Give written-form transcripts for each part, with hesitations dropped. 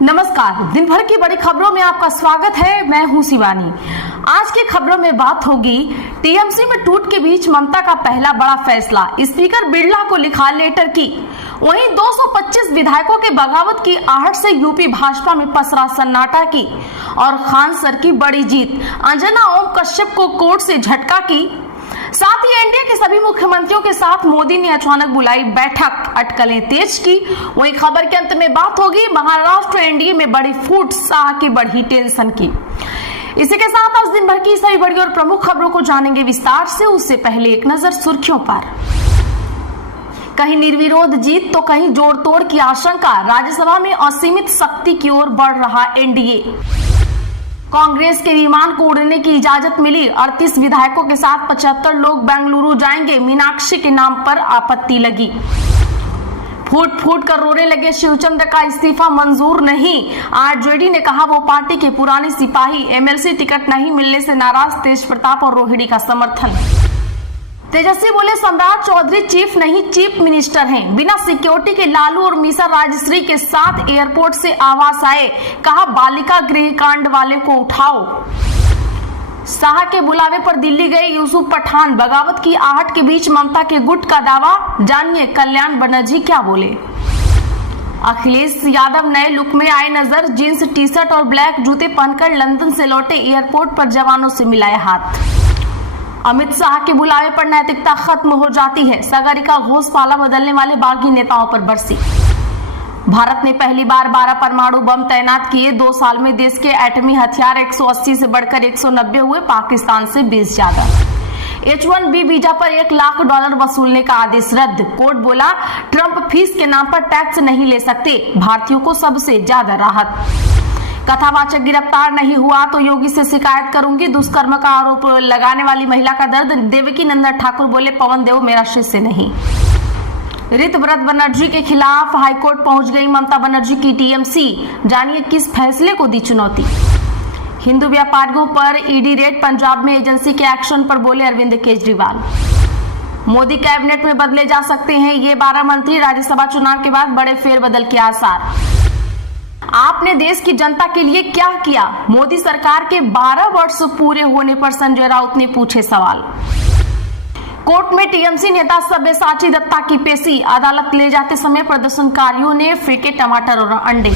नमस्कार, दिन भर की बड़ी खबरों में आपका स्वागत है। मैं हूं शिवानी। आज की खबरों में बात होगी टीएमसी में टूट के बीच ममता का पहला बड़ा फैसला, स्पीकर बिरला को लिखा लेटर की। वहीं 225 विधायकों के बगावत की आहट से यूपी भाजपा में पसरा सन्नाटा की और खान सर की बड़ी जीत। अंजना ओम कश्यप को कोर्ट से झटका की। साथ ही एनडीए के सभी मुख्यमंत्रियों के साथ मोदी ने अचानक बुलाई बैठक, अटकलें तेज की। वहीं खबर के अंत में बात होगी महाराष्ट्र एनडीए में बड़ी फूट, शाह की बढ़ी टेंशन की। इसी के साथ आज दिन भर की सभी बड़ी और प्रमुख खबरों को जानेंगे विस्तार से। उससे पहले एक नजर सुर्खियों पर। कहीं निर्विरोध जीत तो कहीं जोड़ तोड़ की आशंका। राज्यसभा में असीमित शक्ति की ओर बढ़ रहा एनडीए। कांग्रेस के विमान को उड़ने की इजाजत मिली। 38 विधायकों के साथ 75 लोग बेंगलुरु जाएंगे। मीनाक्षी के नाम पर आपत्ति लगी। फूट फूट कर रोने लगे शिवचंद्र का इस्तीफा मंजूर नहीं। आरजेडी ने कहा वो पार्टी के पुराने सिपाही। एमएलसी टिकट नहीं मिलने से नाराज तेज प्रताप और रोहिणी का समर्थन। तेजस्वी बोले सम्राट चौधरी चीफ नहीं चीफ मिनिस्टर हैं। बिना सिक्योरिटी के लालू और मीसा राजश्री के साथ एयरपोर्ट से आवास आए। कहा बालिका गृह कांड वाले को उठाओ। शाह के बुलावे पर दिल्ली गए यूसुफ पठान। बगावत की आहट के बीच ममता के गुट का दावा। जानिए कल्याण बनर्जी क्या बोले। अखिलेश यादव नए लुक में आए नजर। जींस टी शर्ट और ब्लैक जूते पहनकर लंदन से लौटे। एयरपोर्ट पर जवानों से मिलाए हाथ। अमित शाह के बुलावे पर नैतिकता खत्म हो जाती है। सागरिका घोष पाला बदलने वाले बागी नेताओं पर बरसी। भारत ने पहली बार 12 परमाणु बम तैनात किए। 2 साल में देश के एटमी हथियार 180 से बढ़कर 190 हुए। पाकिस्तान से 20 ज्यादा। H1B वीजा पर $1 लाख वसूलने का आदेश रद्द। कोर्ट बोला ट्रंप फीस के नाम पर टैक्स नहीं ले सकते। भारतीयों को सबसे ज्यादा राहत। कथावाचक गिरफ्तार नहीं हुआ तो योगी से शिकायत करूंगी। दुष्कर्म का आरोप लगाने वाली महिला का दर्द। देवकी नंदन ठाकुर बोले पवन देव मेरा शिष्य नहीं। ऋतव्रत बनर्जी के खिलाफ हाईकोर्ट पहुंच गई ममता बनर्जी की टीएमसी। जानिए किस फैसले को दी चुनौती। हिंदू व्यापारियों पर ईडी रेड। पंजाब में एजेंसी के एक्शन पर बोले अरविंद केजरीवाल। मोदी कैबिनेट में बदले जा सकते हैं ये 12 मंत्री। राज्यसभा चुनाव के बाद बड़े फेरबदल के आसार। आपने देश की जनता के लिए क्या किया। मोदी सरकार के 12 वर्ष पूरे होने पर संजय राउत ने पूछे सवाल। कोर्ट में टीएमसी नेता सब्यसाची दत्ता की पेशी। अदालत ले जाते समय प्रदर्शनकारियों ने फेंके टमाटर और अंडे।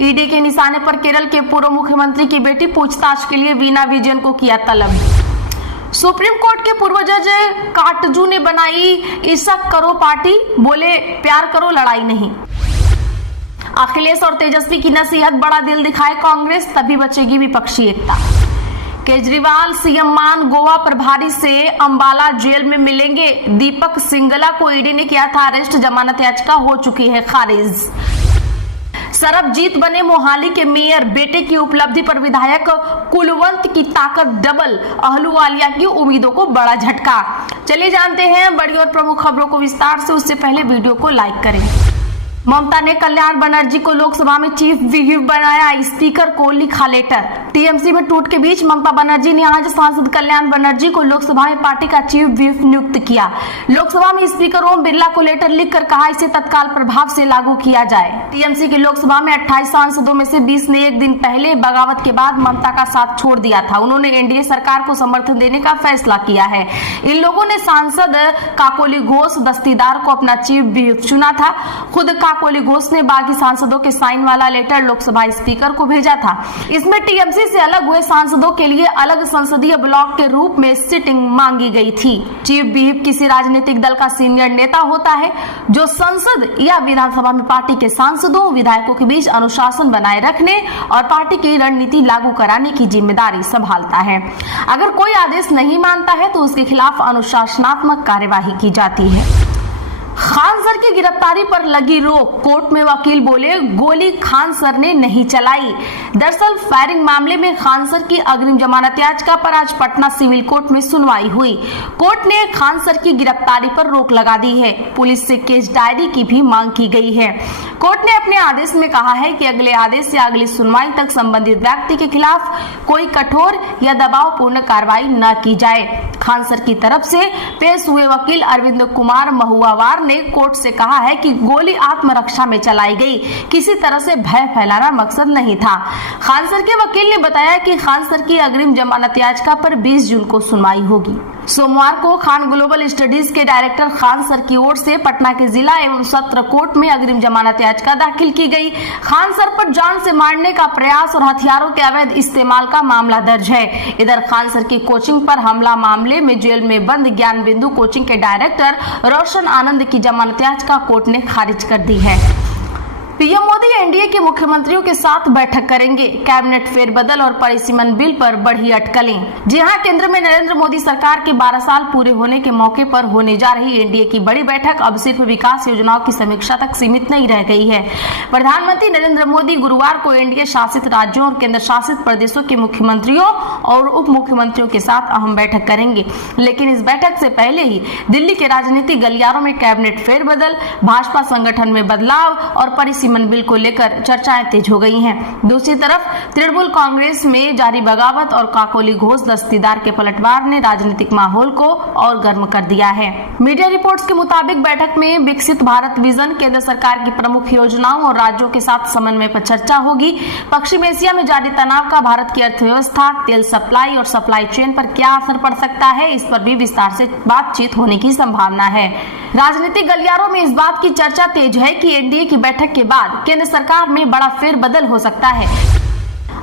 ईडी के निशाने पर केरल के पूर्व मुख्यमंत्री की बेटी। पूछताछ के लिए वीना विजयन को किया तलब। सुप्रीम कोर्ट के पूर्व जज काटजू ने बनाई इशक करो पार्टी। बोले प्यार करो लड़ाई नहीं। अखिलेश और तेजस्वी की नसीहत। बड़ा दिल दिखाए कांग्रेस तभी बचेगी विपक्षी एकता। केजरीवाल सीएम मान गोवा प्रभारी से अंबाला जेल में मिलेंगे। दीपक सिंगला को ईडी ने किया था अरेस्ट। जमानत याचिका हो चुकी है खारिज। सरबजीत बने मोहाली के मेयर। बेटे की उपलब्धि पर विधायक कुलवंत की ताकत डबल। अहलूवालिया की उम्मीदों को बड़ा झटका। चलिए जानते हैं बड़ी और प्रमुख खबरों को विस्तार से। उससे पहले वीडियो को लाइक करें। ममता ने कल्याण बनर्जी को लोकसभा में चीफ व्हिप बनाया। स्पीकर को लिखा लेटर। टीएमसी में टूट के बीच ममता बनर्जी ने आज सांसद कल्याण बनर्जी को लोकसभा में पार्टी का चीफ व्हिप नियुक्त किया। लोकसभा में स्पीकर ओम बिरला को लेटर लिखकर कहा इसे तत्काल प्रभाव से लागू किया जाए। टीएमसी की लोकसभा में 28 सांसदों में से 20 ने एक दिन पहले बगावत के बाद ममता का साथ छोड़ दिया था। उन्होंने एनडीए सरकार को समर्थन देने का फैसला किया है। इन लोगों ने सांसद काकोली घोष दस्तीदार को अपना चीफ व्हिप चुना था। खुद काकोली घोष ने बागी सांसदों के साइन वाला लेटर लोकसभा स्पीकर को भेजा था। इसमें टीएमसी से अलग हुए सांसदों के लिए अलग संसदीय ब्लॉक के रूप में सिटिंग मांगी गई थी। चीफ व्हिप किसी राजनीतिक दल का सीनियर नेता होता है जो संसद या विधानसभा में पार्टी के सांसदों विधायकों के बीच अनुशासन बनाए रखने और पार्टी की रणनीति लागू कराने की जिम्मेदारी संभालता है। अगर कोई आदेश नहीं मानता है तो उसके खिलाफ अनुशासनात्मक कार्यवाही की जाती है। खान सर की गिरफ्तारी पर लगी रोक। कोर्ट में वकील बोले गोली खान सर ने नहीं चलाई। दरअसल फायरिंग मामले में खान सर की अग्रिम जमानत याचिका पर आज पटना सिविल कोर्ट में सुनवाई हुई। कोर्ट ने खान सर की गिरफ्तारी पर रोक लगा दी है। पुलिस से केस डायरी की भी मांग की गई है। कोर्ट ने अपने आदेश में कहा है कि अगले आदेश या अगली सुनवाई तक संबंधित व्यक्ति के खिलाफ कोई कठोर या दबावपूर्ण कार्रवाई न की जाए। खान सर की तरफ से पेश हुए वकील अरविंद कुमार महुआवार ने कोर्ट से कहा है कि गोली आत्मरक्षा में चलाई गई, किसी तरह से भय फैलाना मकसद नहीं था। खान सर के वकील ने बताया कि खान सर की अग्रिम जमानत याचिका पर 20 जून को सुनवाई होगी। सोमवार को खान ग्लोबल स्टडीज के डायरेक्टर खान सर की ओर से पटना के जिला एवं सत्र कोर्ट में अग्रिम जमानत याचिका दाखिल की गई। खान सर पर जान से मारने का प्रयास और हथियारों के अवैध इस्तेमाल का मामला दर्ज है। इधर खान सर की कोचिंग पर हमला मामले में जेल में बंद ज्ञान बिंदु कोचिंग के डायरेक्टर रोशन आनंद की जमानत याचिका कोर्ट ने खारिज कर दी है। पीएम मोदी एनडीए के मुख्यमंत्रियों के साथ बैठक करेंगे। कैबिनेट फेरबदल और परिसीमन बिल पर बढ़ी अटकलें। जी हां, केंद्र में नरेंद्र मोदी सरकार के 12 साल पूरे होने के मौके पर होने जा रही एनडीए की बड़ी बैठक अब सिर्फ विकास योजनाओं की समीक्षा तक सीमित नहीं रह गई है। प्रधानमंत्री नरेंद्र मोदी गुरुवार को एनडीए शासित राज्यों और केंद्र शासित प्रदेशों के मुख्यमंत्रियों और उप मुख्यमंत्रियों के साथ अहम बैठक करेंगे। लेकिन इस बैठक से पहले ही दिल्ली के राजनीतिक गलियारों में कैबिनेट फेरबदल, भाजपा संगठन में बदलाव और परिसीमन बिल को लेकर चर्चाएं तेज हो गई हैं। दूसरी तरफ तृणमूल कांग्रेस में जारी बगावत और काकोली घोष दस्तीदार के पलटवार ने राजनीतिक माहौल को और गर्म कर दिया है। मीडिया रिपोर्ट्स के मुताबिक बैठक में विकसित भारत विजन, केंद्र सरकार की प्रमुख योजनाओं और राज्यों के साथ समन्वय पर चर्चा होगी। पश्चिम एशिया में जारी तनाव का भारत की अर्थव्यवस्था, तेल सप्लाई और सप्लाई चेन पर क्या असर पड़ सकता है, इस पर भी विस्तार से बातचीत होने की संभावना है। राजनीतिक गलियारों में इस बात की चर्चा तेज है कि एनडीए की बैठक के बाद केंद्र सरकार में बड़ा फेरबदल हो सकता है।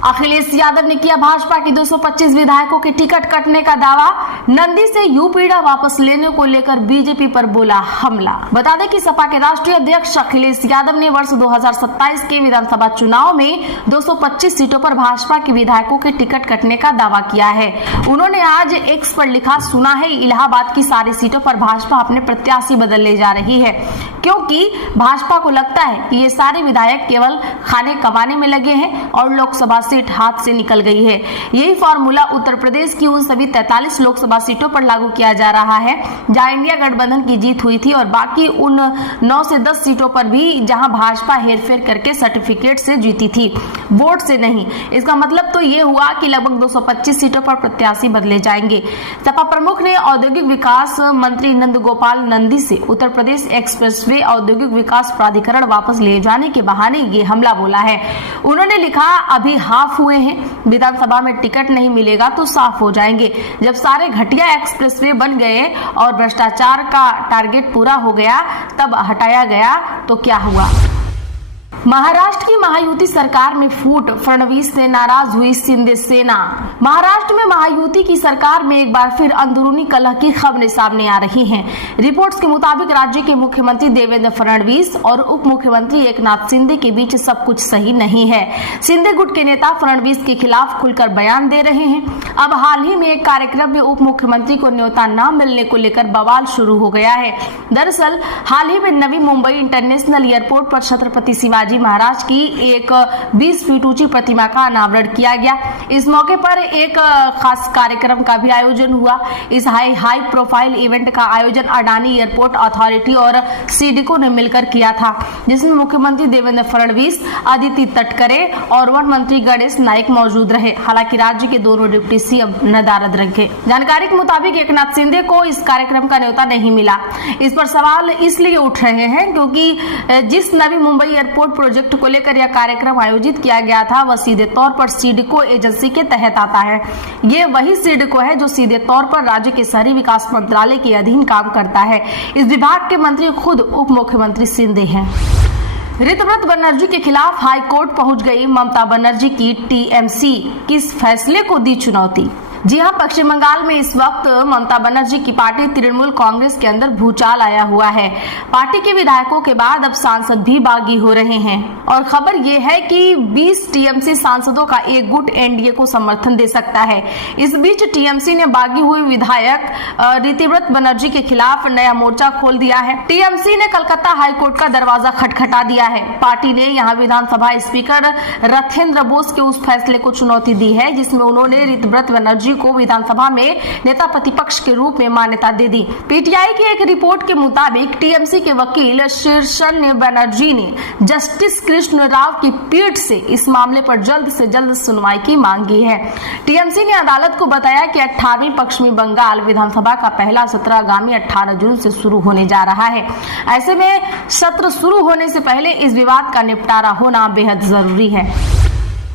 अखिलेश यादव ने किया भाजपा के 225 विधायकों के टिकट कटने का दावा। नंदी से यूपीड़ा वापस लेने को लेकर बीजेपी पर बोला हमला। बता दें कि सपा के राष्ट्रीय अध्यक्ष अखिलेश यादव ने वर्ष 2027 के विधानसभा चुनाव में 225 सीटों पर भाजपा के विधायकों के टिकट कटने का दावा किया है। उन्होंने आज एक्स पर लिखा, सुना है इलाहाबाद की सारी सीटों पर भाजपा अपने प्रत्याशी बदलने जा रही है, क्योंकि भाजपा को लगता है कि ये सारे विधायक केवल खाने कमाने में लगे हैं और लोकसभा सीट हाथ से निकल गई है। यही फॉर्मूला उत्तर प्रदेश की उन सभी 43 लोकसभा सीटों पर लागू किया जा रहा है जहां इंडिया गठबंधन की जीत हुई थी और बाकी उन 9 से 10 सीटों पर भी जहां भाजपा हेरफेर करके सर्टिफिकेट से जीती थी, वोट से नहीं। इसका मतलब तो ये हुआ कि लगभग 225 सीटों पर प्रत्याशी बदले जाएंगे। सपा प्रमुख ने औद्योगिक विकास मंत्री नंद गोपाल नंदी से उत्तर प्रदेश एक्सप्रेसवे औद्योगिक विकास प्राधिकरण वापस ले जाने के बहाने ये हमला बोला है। उन्होंने लिखा, अभी हाफ हुए हैं, विधानसभा में टिकट नहीं मिलेगा तो साफ हो जाएंगे। जब सारे घटिया एक्सप्रेसवे बन गए और भ्रष्टाचार का टारगेट पूरा हो गया तब हटाया गया तो क्या हुआ। महाराष्ट्र की महायुति सरकार में फूट, फडणवीस से नाराज हुई शिंदे सेना। महाराष्ट्र में महायुति की सरकार में एक बार फिर अंदरूनी कलह की खबरें सामने आ रही हैं। रिपोर्ट्स के मुताबिक राज्य के मुख्यमंत्री देवेंद्र फडणवीस और उप मुख्यमंत्री एकनाथ शिंदे के बीच सब कुछ सही नहीं है। शिंदे गुट के नेता फडणवीस के खिलाफ खुलकर बयान दे रहे हैं। अब हाल ही में एक कार्यक्रम में उप मुख्यमंत्री को न्योता न मिलने को लेकर बवाल शुरू हो गया है। दरअसल हाल ही में नवी मुंबई इंटरनेशनल एयरपोर्ट पर छत्रपति शिवाजी महाराज की एक 20 फीट ऊंची प्रतिमा का अनावरण किया गया। इस मौके पर एक खास कार्यक्रम का भी आयोजन हुआ। इस हाई प्रोफाइल इवेंट का आयोजन अडानी एयरपोर्ट अथॉरिटी और सीडीको ने मिलकर किया था, जिसमें मुख्यमंत्री देवेंद्र फडणवीस, अदिति तटकरे और वन मंत्री गणेश नाइक मौजूद रहे। हालांकि राज्य के दोनों डिप्टी सीएम नदारद रखे। जानकारी के मुताबिक एकनाथ शिंदे को इस कार्यक्रम का न्योता नहीं मिला। इस पर सवाल इसलिए उठ रहे हैं क्योंकि जिस नवी मुंबई एयरपोर्ट प्रोजेक्ट को लेकर यह कार्यक्रम आयोजित किया गया था वह सीधे तौर पर सीडको एजेंसी के तहत आता है। ये वही सीडको है जो सीधे तौर पर राज्य के शहरी विकास मंत्रालय के अधीन काम करता है। इस विभाग के मंत्री खुद उप मुख्यमंत्री शिंदे हैं। ऋतव्रत बनर्जी के खिलाफ हाई कोर्ट पहुंच गई ममता बनर्जी की टीएमसी, किस फैसले को दी चुनौती। जी हां, पश्चिम बंगाल में इस वक्त ममता बनर्जी की पार्टी तृणमूल कांग्रेस के अंदर भूचाल आया हुआ है। पार्टी के विधायकों के बाद अब सांसद भी बागी हो रहे हैं और खबर यह है कि 20 टीएमसी सांसदों का एक गुट एनडीए को समर्थन दे सकता है। इस बीच टीएमसी ने बागी हुए विधायक ऋतव्रत बनर्जी के खिलाफ नया मोर्चा खोल दिया है। टीएमसी ने कलकत्ता हाईकोर्ट का दरवाजा खटखटा दिया है। पार्टी ने यहां विधानसभा स्पीकर रथेंद्र बोस के उस फैसले को चुनौती दी है जिसमें उन्होंने ऋतव्रत बनर्जी जी को विधानसभा में नेता प्रतिपक्ष के रूप में मान्यता दे दी। पीटीआई की एक रिपोर्ट के मुताबिक टीएमसी के वकील शीर्षन्य बनर्जी ने जस्टिस कृष्ण राव की पीठ से इस मामले पर जल्द से जल्द सुनवाई की मांग की है। टीएमसी ने अदालत को बताया कि 18वीं पश्चिमी बंगाल विधानसभा का पहला सत्र आगामी 18 जून से शुरू होने जा रहा है। ऐसे में सत्र शुरू होने से पहले इस विवाद का निपटारा होना बेहद जरूरी है।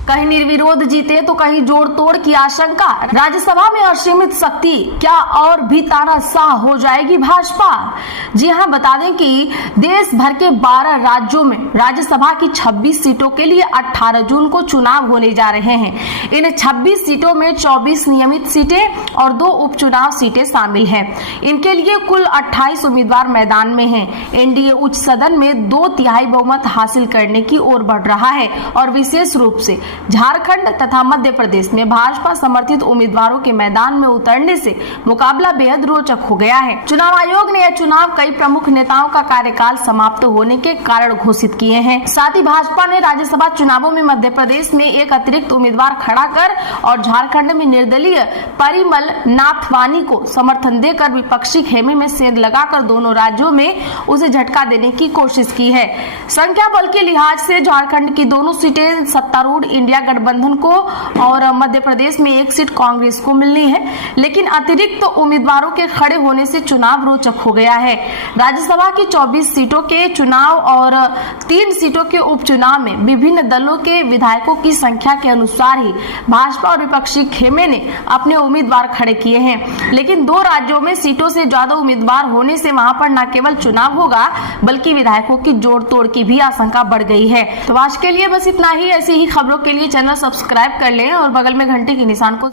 कहीं निर्विरोध जीते तो कहीं जोड़ तोड़ की आशंका। राज्यसभा में असीमित शक्ति, क्या और भी तानाशाह हो जाएगी भाजपा? जी हां, बता दें कि देश भर के 12 राज्यों में राज्यसभा की 26 सीटों के लिए 18 जून को चुनाव होने जा रहे हैं। इन 26 सीटों में 24 नियमित सीटें और 2 उपचुनाव सीटें शामिल हैं। इनके लिए कुल 28 उम्मीदवार मैदान में हैं। एनडीए उच्च सदन में 2/3 बहुमत हासिल करने की ओर बढ़ रहा है और विशेष रूप से झारखंड तथा मध्य प्रदेश में भाजपा समर्थित उम्मीदवारों के मैदान में उतरने से मुकाबला बेहद रोचक हो गया है। चुनाव आयोग ने यह चुनाव कई प्रमुख नेताओं का कार्यकाल समाप्त होने के कारण घोषित किए हैं। साथ ही भाजपा ने राज्यसभा चुनावों में मध्य प्रदेश में एक अतिरिक्त उम्मीदवार खड़ा कर और झारखंड में निर्दलीय परिमल नाथवानी को समर्थन देकर विपक्षी खेमे में सेंध लगाकर दोनों राज्यों में उसे झटका देने की कोशिश की है। संख्या बल के लिहाज से झारखंड की दोनों सीटें सत्तारूढ़ इंडिया गठबंधन को और मध्य प्रदेश में एक सीट कांग्रेस को मिलनी है, लेकिन अतिरिक्त उम्मीदवारों के खड़े होने से चुनाव रोचक हो गया है। राज्यसभा की 24 सीटों के चुनाव और 3 सीटों के उपचुनाव में विभिन्न दलों के विधायकों की संख्या के अनुसार ही भाजपा और विपक्षी खेमे ने अपने उम्मीदवार खड़े किए हैं। लेकिन 2 राज्यों में सीटों से ज्यादा उम्मीदवार होने से वहां पर न केवल चुनाव होगा बल्कि विधायकों की जोड़ तोड़ की भी आशंका बढ़ गई है। तो आज के लिए बस इतना ही। ऐसी ही खबरों के लिए चैनल सब्सक्राइब कर लें और बगल में घंटे के निशान को